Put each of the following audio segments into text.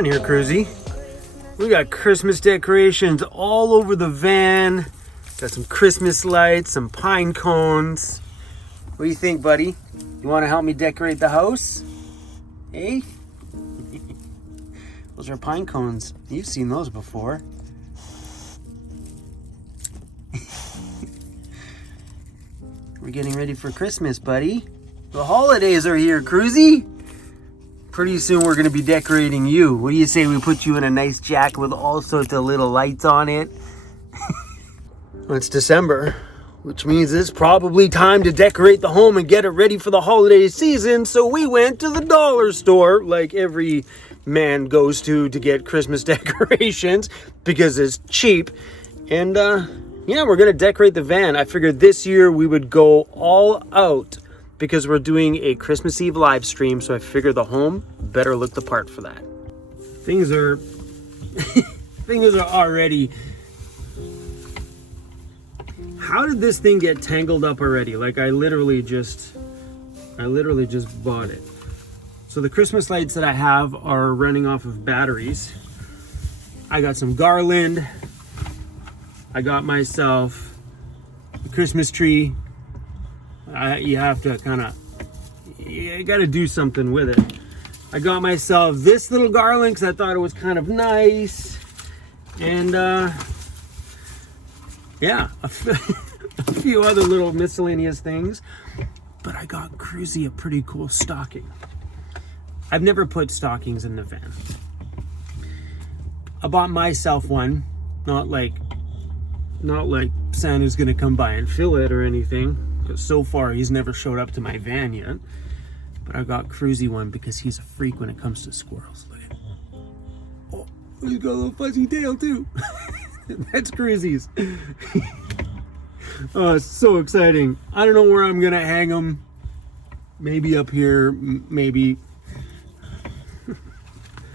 morning here, Cruzy. We got Christmas decorations all over the van. Got some Christmas lights, some pine cones. What do you think, buddy? You want to help me decorate the house? Hey? Those are pine cones. You've seen those before. We're getting ready for Christmas, buddy. The holidays are here, Cruzy. Pretty soon we're going to be decorating you. What do you say we put you in a nice jacket with all sorts of little lights on it? Well, it's December, which means it's probably time to decorate the home and get it ready for the holiday season. So we went to the dollar store, like every man goes to get Christmas decorations because it's cheap. And yeah, we're going to decorate the van. I figured this year we would go all out because we're doing a Christmas Eve live stream, so I figured the home better look the part for that. Things are already. How did this thing get tangled up already? Like I literally just bought it. So the Christmas lights that I have are running off of batteries. I got some garland. I got myself a Christmas tree. You have to you got to do something with it. I got myself this little garland because I thought it was kind of nice. And yeah, a few other little miscellaneous things. But I got Cruzy a pretty cool stocking. I've never put stockings in the van. I bought myself one, not like Santa's gonna come by and fill it or anything. So far, he's never showed up to my van yet. But I got Cruzy one because he's a freak when it comes to squirrels. Look at him. Oh, he's got a little fuzzy tail too. That's Cruzy's. Oh, it's so exciting. I don't know where I'm going to hang him. Maybe up here, maybe.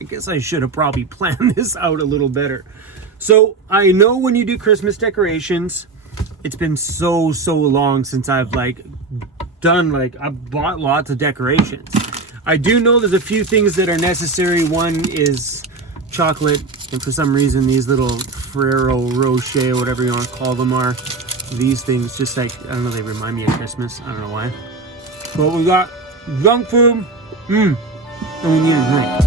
I guess I should have probably planned this out a little better. So I know when you do Christmas decorations, it's been so long since I've I've bought lots of decorations. I do know there's a few things that are necessary. One is chocolate, and for some reason these little Ferrero Rocher or whatever you want to call them are these things, just like, I don't know, they remind me of Christmas. I don't know why. But we got junk food, and we need a drink.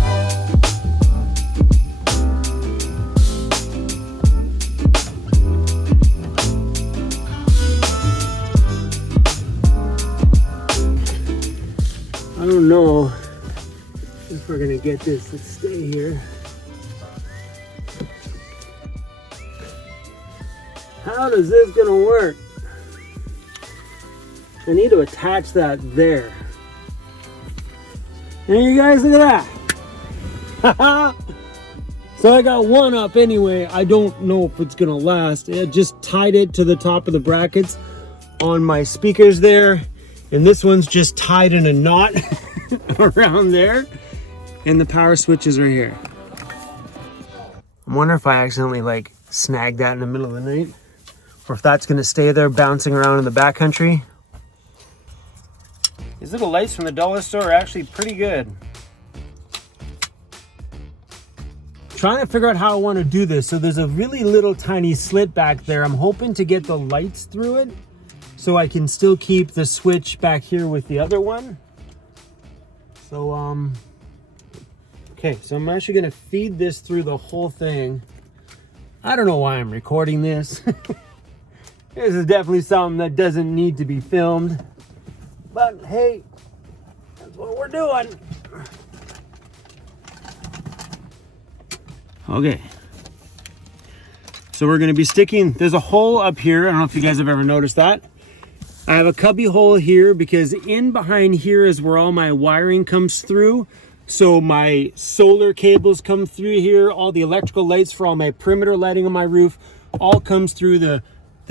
I don't know if we're gonna get this to stay here. How is this gonna work? I need to attach that there. And you guys, look at that. So I got one up anyway. I don't know if it's gonna last. I just tied it to the top of the brackets on my speakers there. And this one's just tied in a knot around there. And the power switches are here. I wonder if I accidentally snagged that in the middle of the night. Or if that's gonna stay there bouncing around in the backcountry. These little lights from the dollar store are actually pretty good. Trying to figure out how I want to do this. So there's a really little tiny slit back there. I'm hoping to get the lights through it, so I can still keep the switch back here with the other one. So, okay, so I'm actually gonna feed this through the whole thing. I don't know why I'm recording this. This is definitely something that doesn't need to be filmed. But hey, that's what we're doing. Okay. So we're gonna be sticking, there's a hole up here. I don't know if you guys have ever noticed that. I have a cubby hole here because in behind here is where all my wiring comes through. So my solar cables come through here, all the electrical lights for all my perimeter lighting on my roof, all comes through the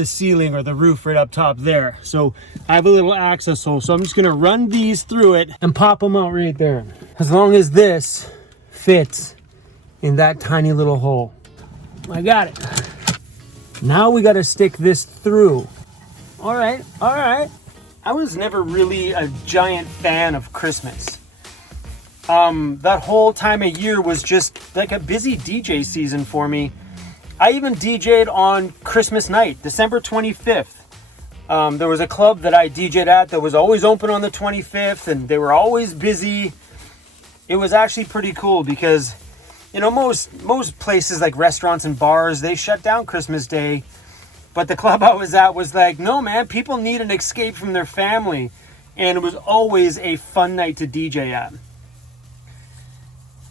ceiling or the roof right up top there. So I have a little access hole. So I'm just gonna run these through it and pop them out right there. As long as this fits in that tiny little hole. I got it. Now we gotta stick this through. All right. I was never really a giant fan of Christmas. that whole time of year was just like a busy DJ season for me. I even DJ'd on Christmas night, December 25th. There was a club that I DJ'd at that was always open on the 25th, and they were always busy. It was actually pretty cool because, you know, most places like restaurants and bars, they shut down Christmas Day. But the club I was at was like, no, man, people need an escape from their family. And it was always a fun night to DJ at.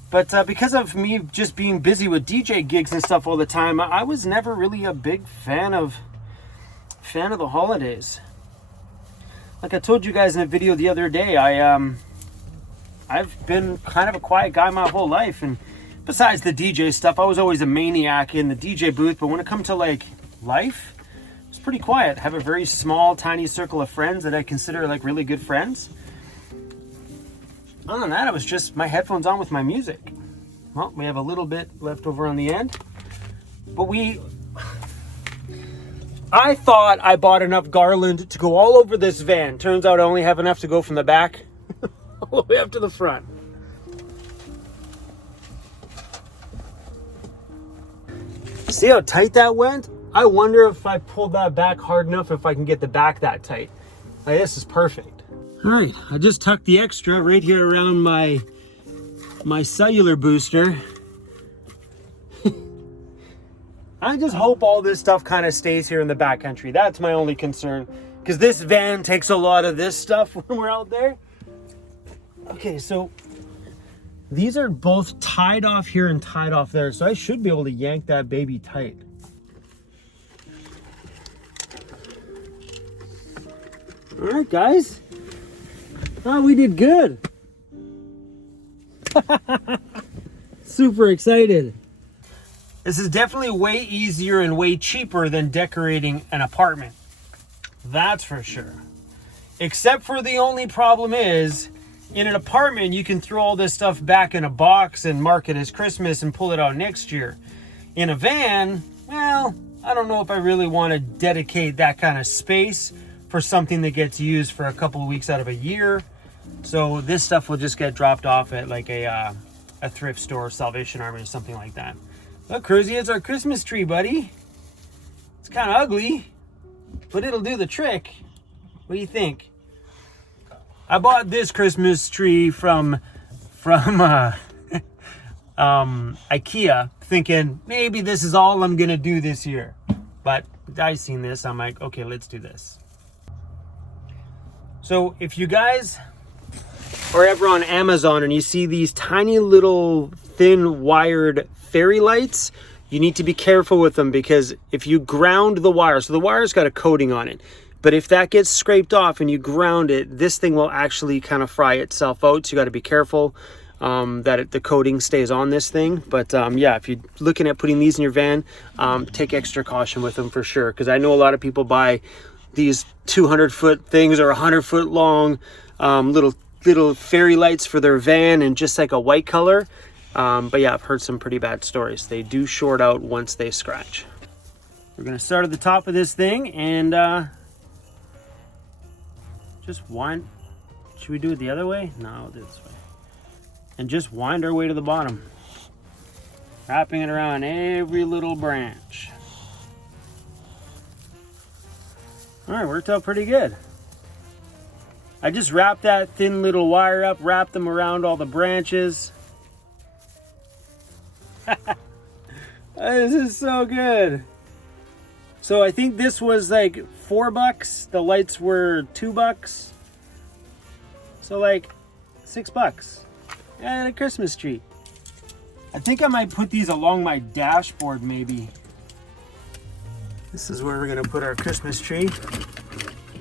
But because of me just being busy with DJ gigs and stuff all the time, I was never really a big fan of the holidays. Like I told you guys in a video the other day, I've been kind of a quiet guy my whole life, and besides the DJ stuff, I was always a maniac in the DJ booth. But when it comes to like life, it's pretty quiet. I have a very small, tiny circle of friends that I consider like really good friends. Other than that, it was just my headphones on with my music. Well, we have a little bit left over on the end, but I thought I bought enough garland to go all over this van. Turns out I only have enough to go from the back all the way up to the front. See how tight that went? I wonder if I pulled that back hard enough, if I can get the back that tight. Like, this is perfect. All right, I just tucked the extra right here around my cellular booster. I just hope all this stuff kind of stays here in the backcountry. That's my only concern, because this van takes a lot of this stuff when we're out there. Okay, so these are both tied off here and tied off there, so I should be able to yank that baby tight. All right, guys. Oh, we did good. Super excited. This is definitely way easier and way cheaper than decorating an apartment. That's for sure. Except for the only problem is, in an apartment, you can throw all this stuff back in a box and mark it as Christmas and pull it out next year. In a van, well, I don't know if I really want to dedicate that kind of space for something that gets used for a couple of weeks out of a year. So this stuff will just get dropped off at like a thrift store, Salvation Army or something like that. Look, Cruzy, it's our Christmas tree, buddy. It's kind of ugly, but it'll do the trick. What do you think? I bought this Christmas tree from IKEA, thinking maybe this is all I'm gonna do this year. But I seen this, I'm like, okay, let's do this. So if you guys are ever on Amazon and you see these tiny little thin wired fairy lights, you need to be careful with them, because if you ground the wire, so the wire's got a coating on it, but if that gets scraped off and you ground it, this thing will actually kind of fry itself out. So you got to be careful that the coating stays on this thing. But yeah, if you're looking at putting these in your van, take extra caution with them for sure, because I know a lot of people buy these 200-foot things or 100-foot long little fairy lights for their van and just like a white color. But yeah, I've heard some pretty bad stories. They do short out once they scratch. We're gonna start at the top of this thing and just wind. Should we do it the other way? No, I'll do it this way. And just wind our way to the bottom, wrapping it around every little branch. All right, worked out pretty good. I just wrapped that thin little wire up, wrapped them around all the branches. This is so good. So I think this was like $4. The lights were $2. So like $6. And a Christmas tree. I think I might put these along my dashboard maybe. This is where we're gonna put our Christmas tree.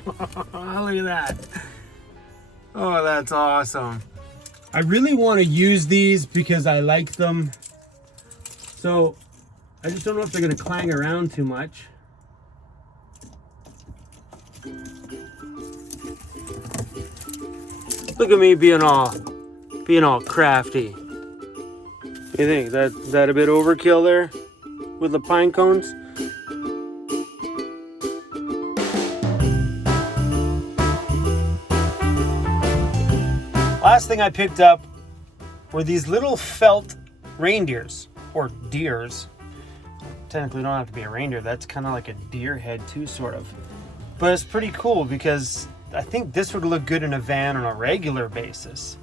Look at that. Oh, that's awesome. I really want to use these because I like them. So I just don't know if they're gonna clang around too much. Look at me being all crafty. You think that a bit overkill there with the pine cones? Last thing I picked up were these little felt reindeers, or deers. Technically don't have to be a reindeer, that's kind of like a deer head too, sort of. But it's pretty cool because I think this would look good in a van on a regular basis.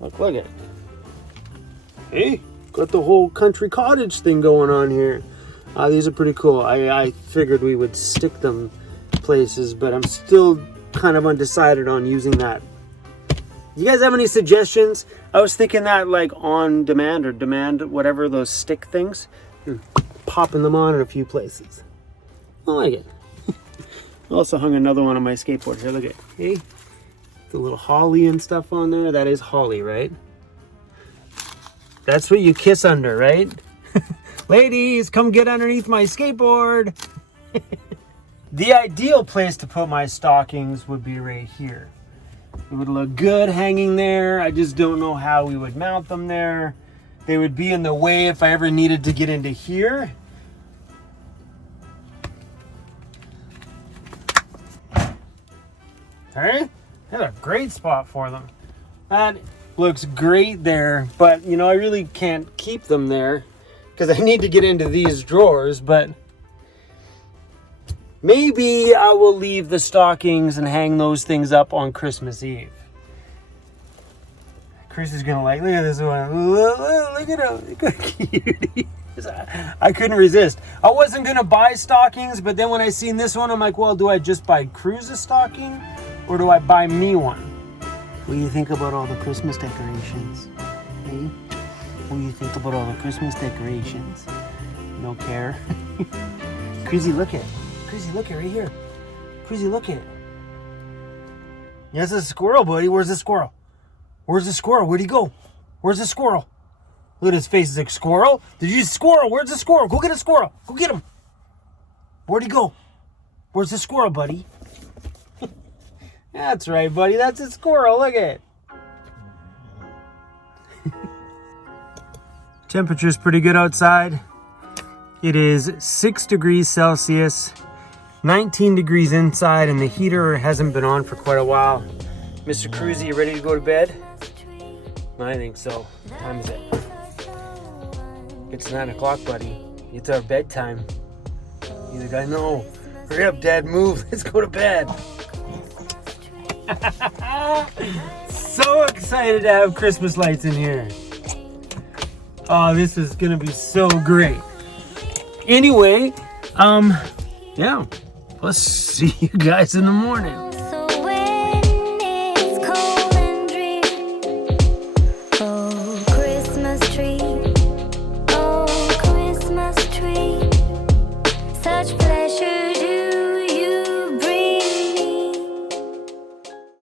Look at it. Hey, got the whole country cottage thing going on here. These are pretty cool. I figured we would stick them places, but I'm still kind of undecided on using that. You guys have any suggestions? I was thinking that like on demand or demand, whatever, those stick things. Popping them on in a few places. I like it. I also hung another one on my skateboard here. Look at it. Hey, the little holly and stuff on there. That is holly, right? That's what you kiss under, right? Ladies, come get underneath my skateboard. The ideal place to put my stockings would be right here. It would look good hanging there. I just don't know how we would mount them there. They would be in the way if I ever needed to get into here. Hey, that's a great spot for them. That looks great there, but you know, I really can't keep them there because I need to get into these drawers, but maybe I will leave the stockings and hang those things up on Christmas Eve. Chris is gonna like, look at this one. Look at him, look at cutie. I couldn't resist. I wasn't gonna buy stockings, but then when I seen this one, I'm like, well, do I just buy Cruz a stocking or do I buy me one? What do you think about all the Christmas decorations? Hey? What do you think about all the Christmas decorations? You don't care? Cruzy, look at it. Cruzy, look at it right here. Cruzy, look at it. Yes, it's a squirrel, buddy. Where's the squirrel? Where's the squirrel? Where'd he go? Where's the squirrel? Look at his face. It's like, squirrel? Did you squirrel? Where's the squirrel? Go get a squirrel. Go get him. Where'd he go? Where's the squirrel, buddy? That's right, buddy. That's a squirrel. Look at it. Temperature's pretty good outside. It is 6 degrees Celsius, 19 degrees inside, and the heater hasn't been on for quite a while. Mr. Cruzy, you ready to go to bed? I think so. What time is it? It's 9 o'clock, buddy. It's our bedtime. He's like, I know. Hurry up, Dad, move. Let's go to bed. So excited to have Christmas lights in here. Oh, this is gonna be so great. Anyway, yeah, let's see you guys in the morning. So when it's cold and dreary, oh.